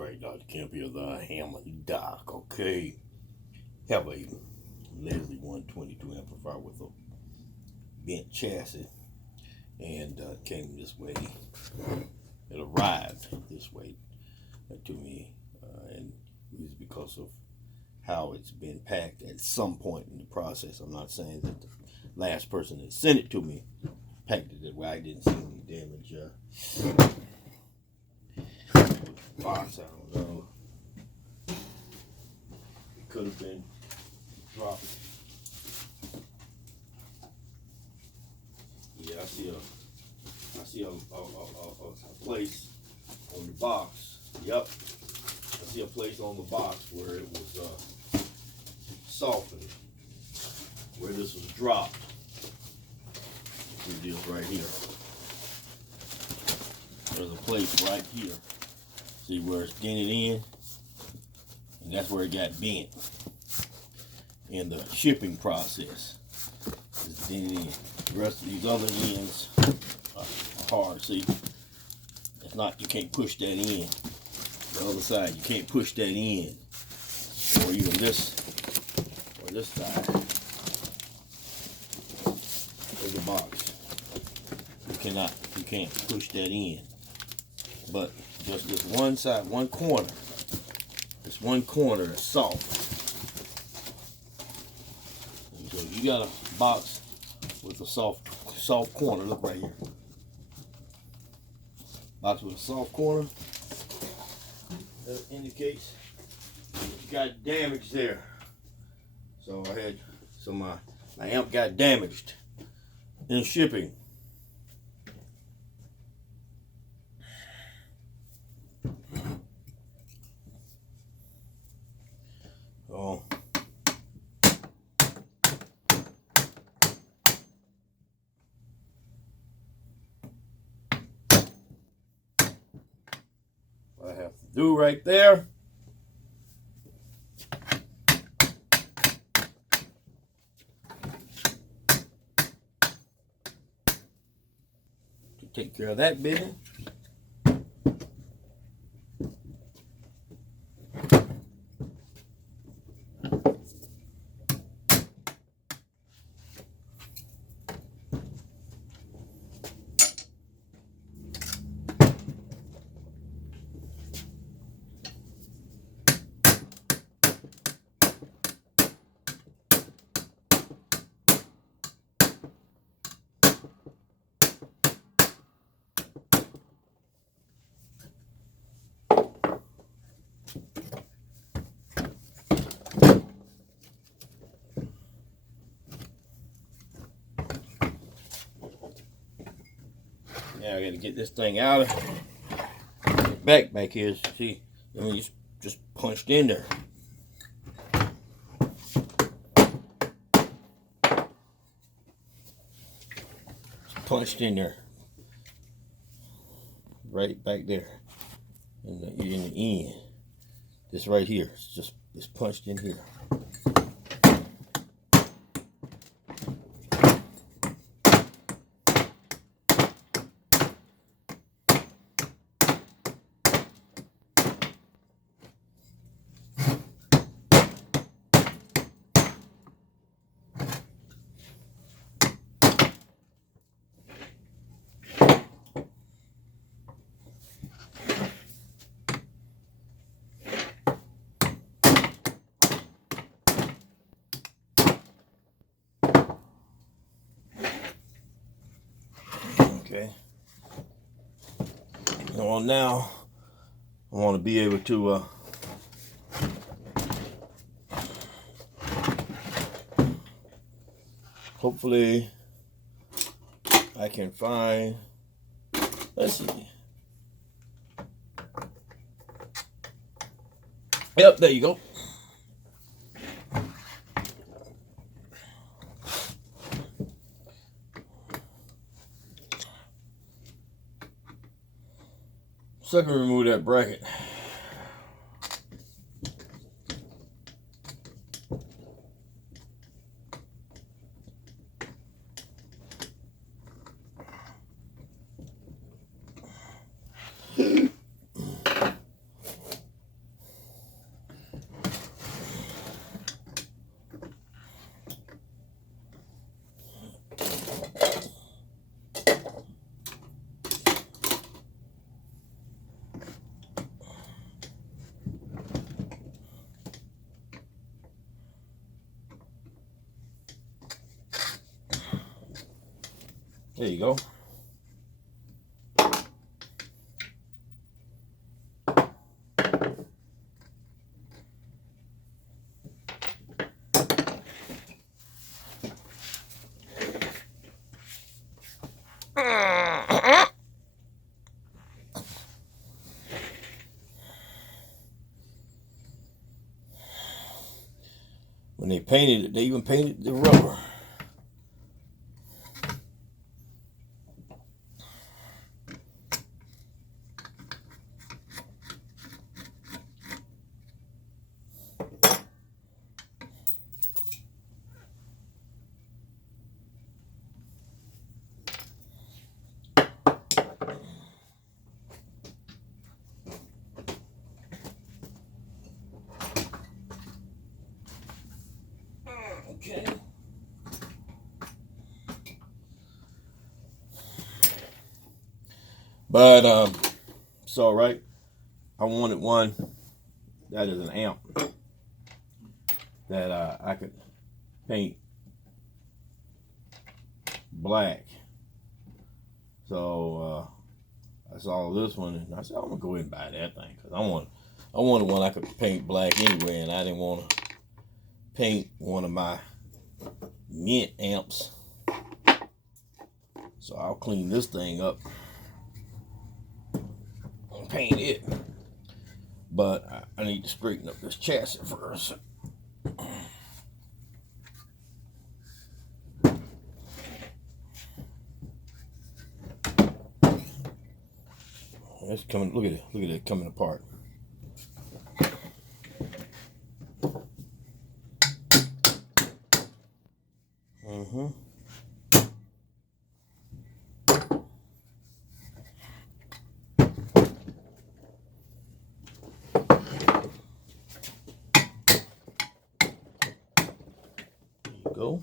Alright, Dr. Kemp here, the Hammond Doc, okay? Have a Leslie 122 amplifier with a bent chassis, and came this way. It arrived this way to me, and it was because of how it's been packed at some point in the process. I'm not saying that the last person that sent it to me packed it that way. I didn't see any damage. Box, I don't know. It could have been dropped. Yeah, I see a place on the box. Yep, I see a place on the box where it was softened, where this was dropped. It is right here. There's a place right here. See where it's dented in, and that's where it got bent in the shipping process. It's dented in. The rest of these other ends are hard. See, it's not. You can't push that in. The other side, you can't push that in, or even this, or this side. There's the box. You can't push that in. But just this one side, one corner. This one corner is soft. And so you got a box with a soft corner. Look right here. Box with a soft corner. That indicates you got damage there. So I had my amp got damaged in shipping. Oh. What I have to do right there. To take care of that business. Now I got to get this thing out of the back here. See, I mean, it's just punched in there. It's punched in there, right back there, in the end. This right here, it's punched in here. Okay. Well, now I want to be able to hopefully I can find, let's see. Yep, there you go. So I can remove that bracket. There you go. When they painted it, they even painted the rubber. Okay. But it's all right. I wanted one that is an amp that I could paint black. So I saw this one and I said, I'm gonna go ahead and buy that thing because I wanted one I could paint black anyway, and I didn't want to paint one of my mint amps. So I'll clean this thing up and paint it. But I need to straighten up this chassis first. It's coming. Look at it coming apart. Mm-hmm. There you go.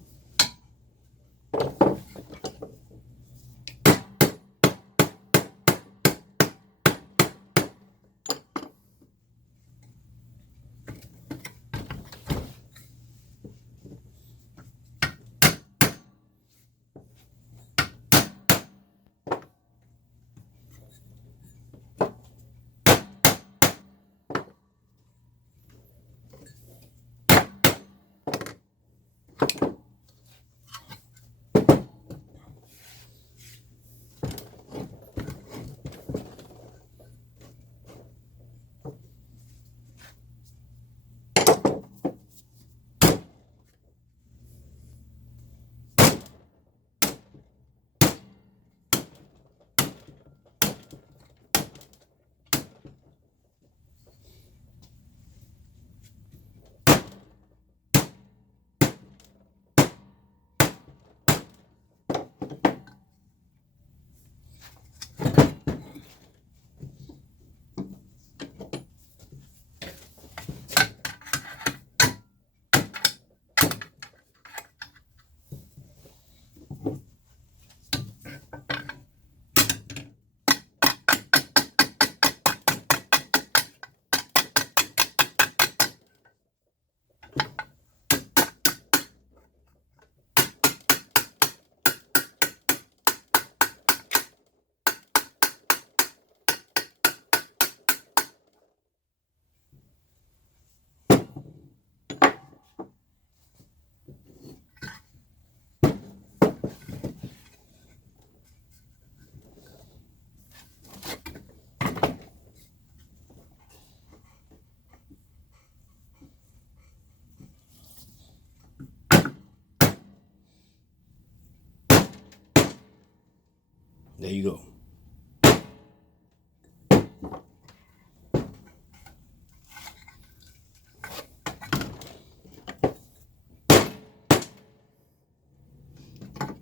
There you go.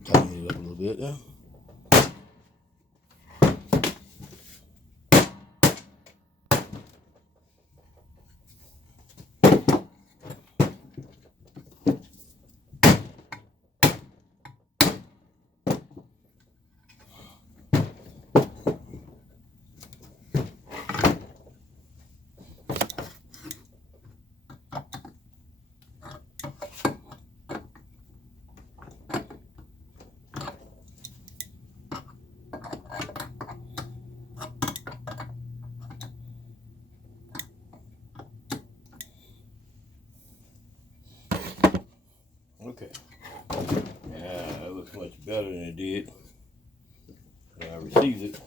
Tighten it up a little bit there. much better than it did when I received it.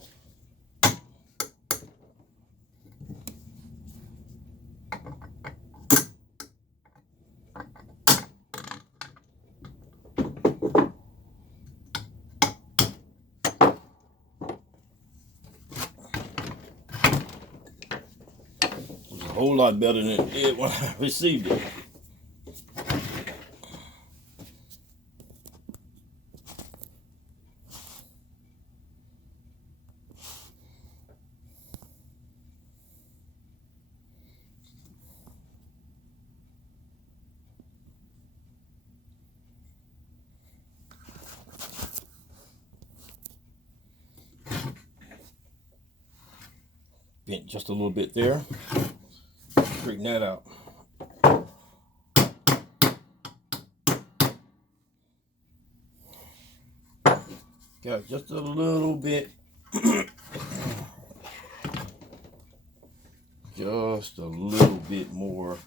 It's a whole lot better than it did when I received it. Bent just a little bit there. Straighten that out. Got just a little bit. Just a little bit more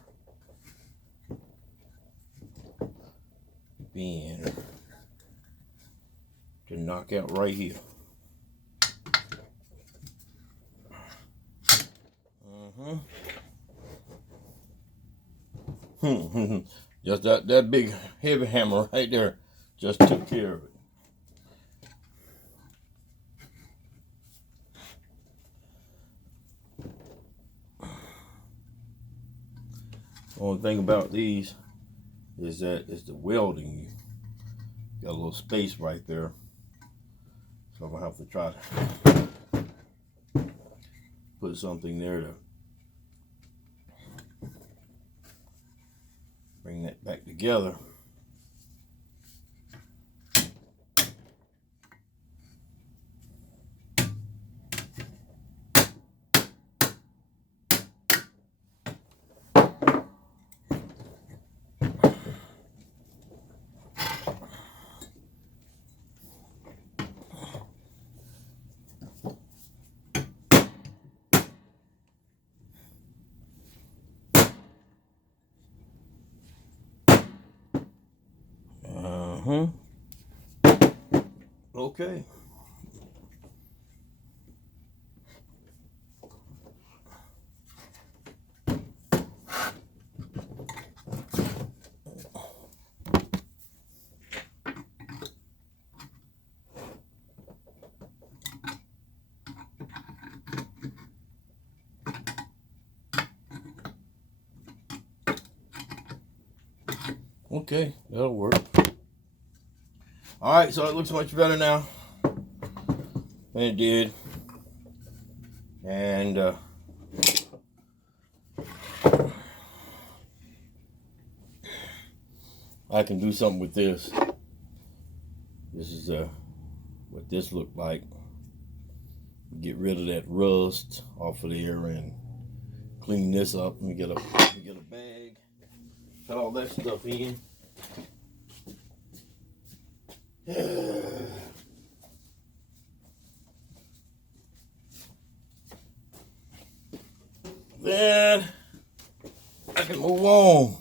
bend to knock out right here. Just that big heavy hammer right there just took care of it. Only thing about these is that it's the welding. You got a little space right there, so I'm gonna have to try to put something there to bring that back together. Okay. Okay, that'll work. All right, so it looks much better now than it did. And I can do something with this. This is what this looked like. Get rid of that rust off of there and clean this up. Let me get a bag. Put all that stuff in. Then I can move on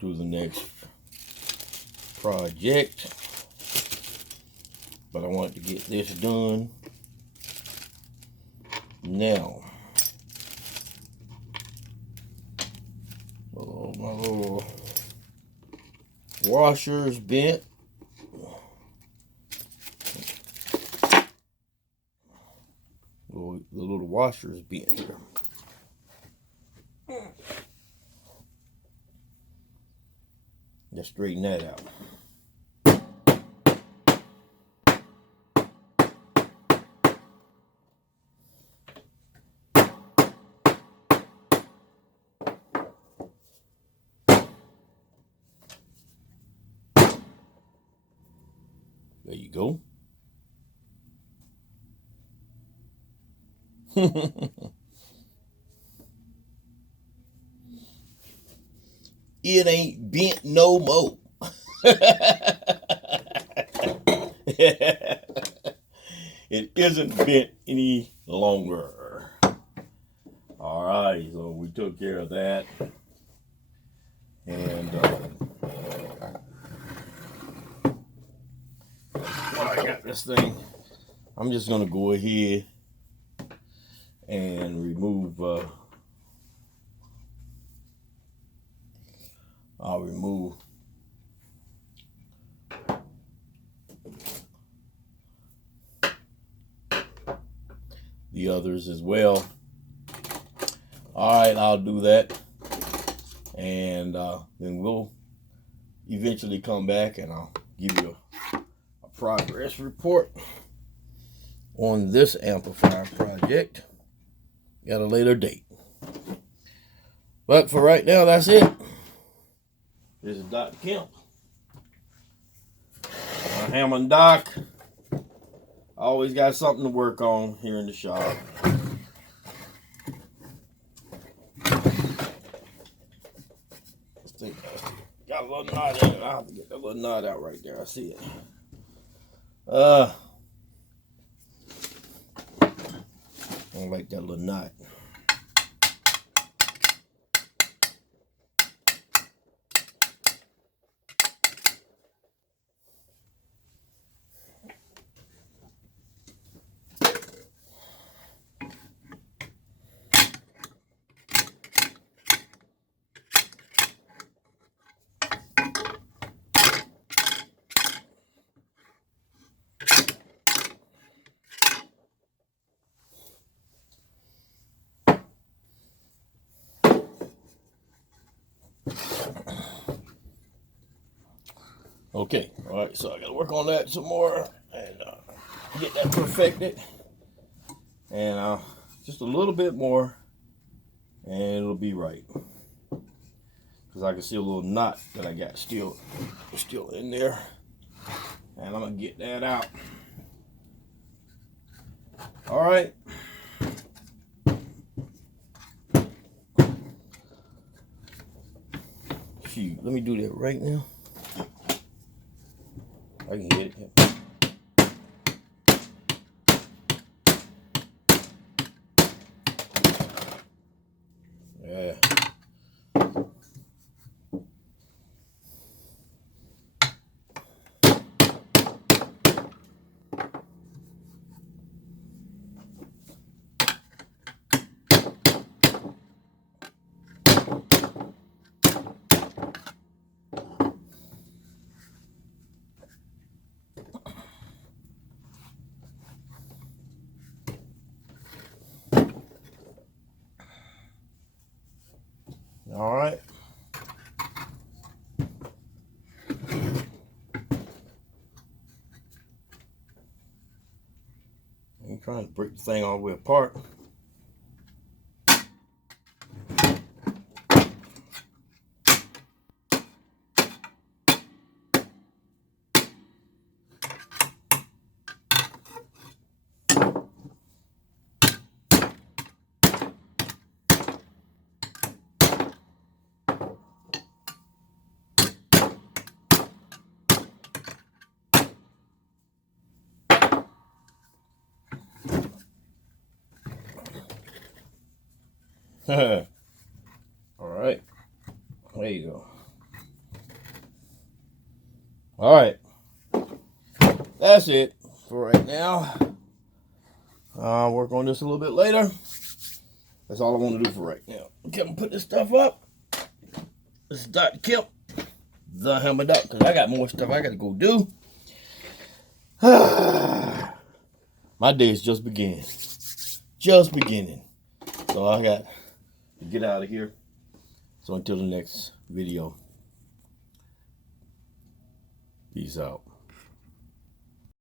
to the next project, but I want to get this done now. Oh, my little washer's bent. The little washer is bent here. Let's straighten that out. There you go. It ain't bent no more. It isn't bent any longer. All right, so we took care of that. And while I got this thing, I'm just gonna go ahead and remove. I'll remove the others as well. All right, I'll do that, and then we'll eventually come back and I'll give you a progress report on this amplifier project at a later date. But for right now, that's it. This is Dr. Kemp, Hammond Doc. Always got something to work on here in the shop. Got a little knot in it. I'll have to get that little knot out right there. I see it. I don't like that little knot. Okay, all right, so I gotta work on that some more and get that perfected. And just a little bit more and it'll be right. Because I can see a little knot that I got still in there. And I'm gonna get that out. All right. Shoot, let me do that right now. I can get it. Yeah. All right. I'm trying to break the thing all the way apart. All right. There you go. All right. That's it for right now. I'll work on this a little bit later. That's all I want to do for right now. Okay, I'm gonna put this stuff up. This is Dr. Kemp, the Hammer Doc, because I got more stuff I got to go do. My day is just beginning. Just beginning. So I got to get out of here. So until the next video, peace out.